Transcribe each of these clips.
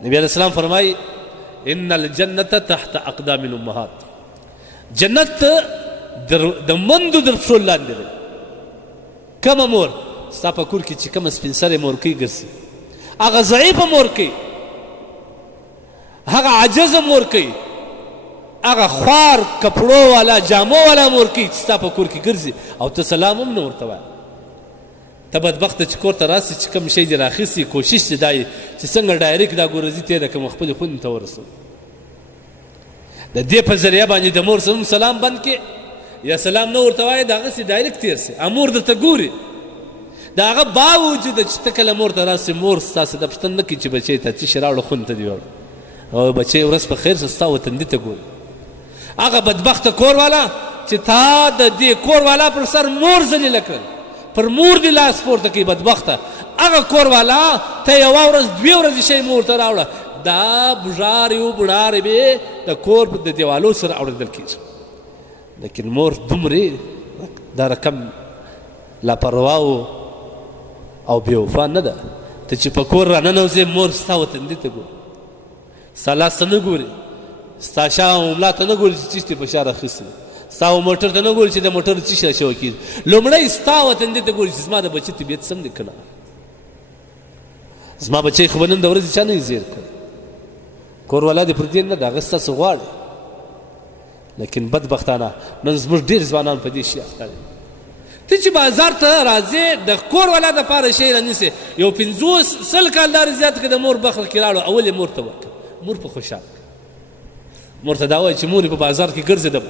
نبی علیہ السلام فرمائی ان الجنت تحت اقدام الامهات، جنت د مندو در پښو لاندې دی. کومه مور ستا په کور کې چې کومه سپین سرې مورکۍ ګرځي، هغه ضعیفه مورکۍ، هغه عجزه مورکۍ، هغه خوار کپړو والا جامو والا مورکۍ چې ستا په کور کې ګرځي او ته سلام هم نه ورته وایه. ته بدبخته چې کور ته راسې چې کوم شی دې راخیستي، کوشش دې دا یې چې څنګه ډایرکټ دا ګورزي تېره کړم خپلې خونې ته ورسوم. د دې په ذریعه باندې د مور سره سلام بند کې یا سلام نه ورته وایې، د هغسې ډایرکټ تېر سي. مور درته ګوري، د هغه باوجوده چې ته کله مور ته راسې، مور ستاسې د پوښتنه نه کوي چې بچی ته څه شي راوړه خونې ته دې یوړه، او بچی ورځ په خیر شه ستا وطندي ته ګوري. هغه بدبخته کور والا چې تا د دې کور والا پر سر مور ذلیله کړل، پر مور دې لاس پورته کوي بدبخته، هغه کور والا ته یوه ورځ دوې ورځې شی مور ته راوړه، دا بوژارې و بوډارې به د کور د دیوالو سره اورېدل کېږي. لیکن مور دومرې دا رقم لاپروا او بې وفا نه ده. ته چې په کور راننوځې مور ستا وطندي ته ګوري، ستا لاس ته نه ګوري، ستا شا او ملا ته نه ګوري چې چیش دې په شا راخیستې، ستا و موټر ته نه ګوري چې د موټر چیش راشوه کېږي. لومړی ستا وطندي ته ګوري چې زما د بچي طبیعت سم دی که نه، زما بچی خو به نن د ورځې چا نه زیر کړ. کور والا دې پر دې نه ده، هغه ستاسو غواړي. لیکن بدبختانه نن زموږ ډېر ځوانان په دې شي اخته دي. ته چې بازار ته راځې د کور والا دپاره شی رانیسې، یو 50 کالدار زیات که د مور بخل کې راوړو، اول یې مور ته ورکړه، مور په خوشحال کړه. مور ته دا وایي چې مور یې په بازار کې ګرځېدم،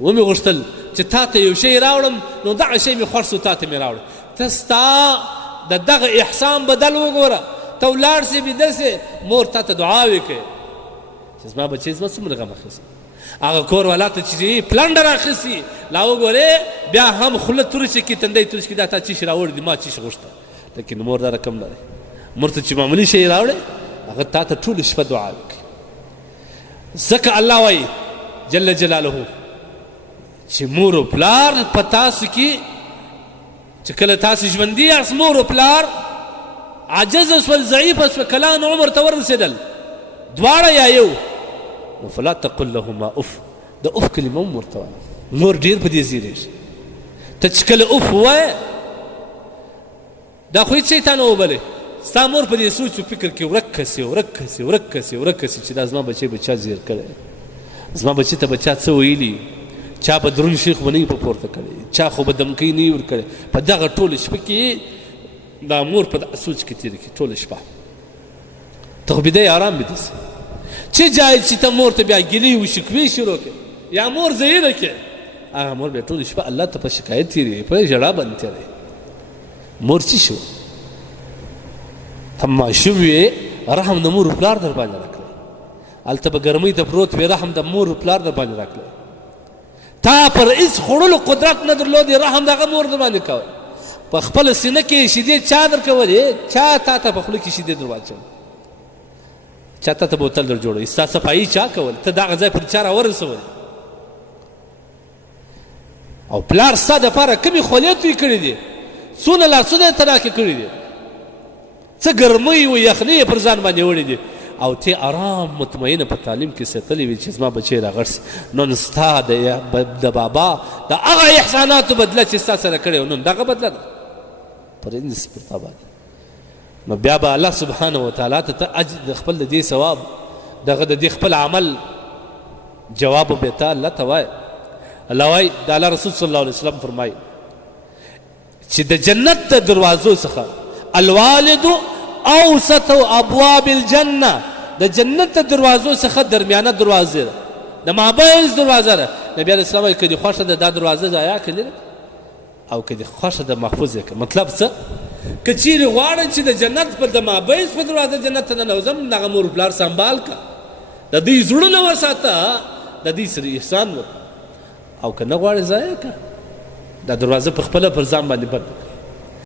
ومې غوښتل چې تا ته یو شی راوړم، نو دغه شی مې خوښ سو، تا ته مې راوړه. ته ستا د دغه احسان بدل وګوره، ته ولاړ سې بیده سې، مور تا ته دعاوې کوي چې زما بچی زما څومره غم اخیستی. هغه کور والا ته چې پلنډه راخیستي، لا وګورې بیا هم خوله تورش کړي، تندی تورش کړي، دا تا چیش راوړي دي، ما چیش غوښته. لیکن مور دا رقم لري، مور ته چې معمولي شی راوړې، هغه تا ته ټوله شپه دعاوې کوي. ځکه الله وایي جل جلاله چې مور و پلار په تاسو کې چې کله تاسو ژوندي یاست، مور و پلار عجز شول، ضعیفه شوه، کلان عمر ته ورسېدل دواړه یا یو، نو فلا تقل لهما اف، د اف کلمه هم ورته وایه. مور ډېر په دې زیرېږي. ته چې کله اف ووایه، دا خو هېڅ شی تا نه وبلې، ستا مور په دې سوچ و فکر کې ورکه سي ورکه سي ورکه سي ورکه سي چې دا زما بچی به چا زیر کړی، زما بچی ته به چا څه ویلي، چا به دروند شي خو به نه وي په پورته کړی، چا خو به دمکۍ نه وي ورکړی. په دغه ټوله شپه کې دا مور په دغه سوچ کې تېره کړي ټوله شپه. ته خو بیده ارام بیده سي، چه جای چې ته مور ته بیا ګیلې و شکوې شروع کړې یا مور ضعیره کړې، هغه مور بیا ټوله شپه الله ته په شکایت تېروي، په ژړا باندې تېروي. مور څه شو؟ ته ماشوم وې، رحم د مور و پلار در باندې راکړی، هلته په ګرمۍ ته پروت وې، رحم د مور و پلار در باندې راکړی. تا پر هېڅ خوړلو قدرت نه درلودې، رحم د هغه مور در باندې کوی. په خپله سینه کې شیدې چا در کولې؟ چا تا ته په خوله کې شیدې در واچولې؟ چا تا ته بوتل در جوړوي؟ ستا صفایي چا کول؟ ته دغه ځای پر چا راورسولی؟ او پلار ستا دپاره کومې خولې توی کړي دي، څونه لاسونه یې تناکې کړي دي، څه ګرمۍ و یخنۍ یې پر ځان باندې وړي دي، او ته ارام مطمئنه په تعلیم کې ساتلی وي چې زما بچی راغټ سي. نن ستا د بابا د هغه احساناتو بدله چې ستا سره کړې و، نن دغه بدله ده پرېږدي سي پر تا باندې. نو بیا به الله سبحانه وتعالی ته د خپل د دې ثواب، دغه د دې خپل عمل جواب به ته الله ته وایي. الله وایي د الله رسول صلی الله علیه وسلم فرمایي چې د جنت د دروازو څخه الوالد اوسط ابواب الجنه، د جنت د دروازو څخه درمیانه دروازه ده، د مابینځ دروازه ده. نبی علیه السلام وایي که دې خوښه ده دا دروازه ضایع کړې ده، او که دې خوښه ده محفوظ یې کړه. مطلب څه؟ که چیرې غواړئ چې د جنت په د مابینځ په دروازه جنت ته ننوځم، دغه مور پلار سنبال کړه، د دوی زړونه وساته، د دوی سره احسان وکړه، او که نه غواړې ضایع کړه، دا دروازه په خپله پر ځان باندې بند کړه.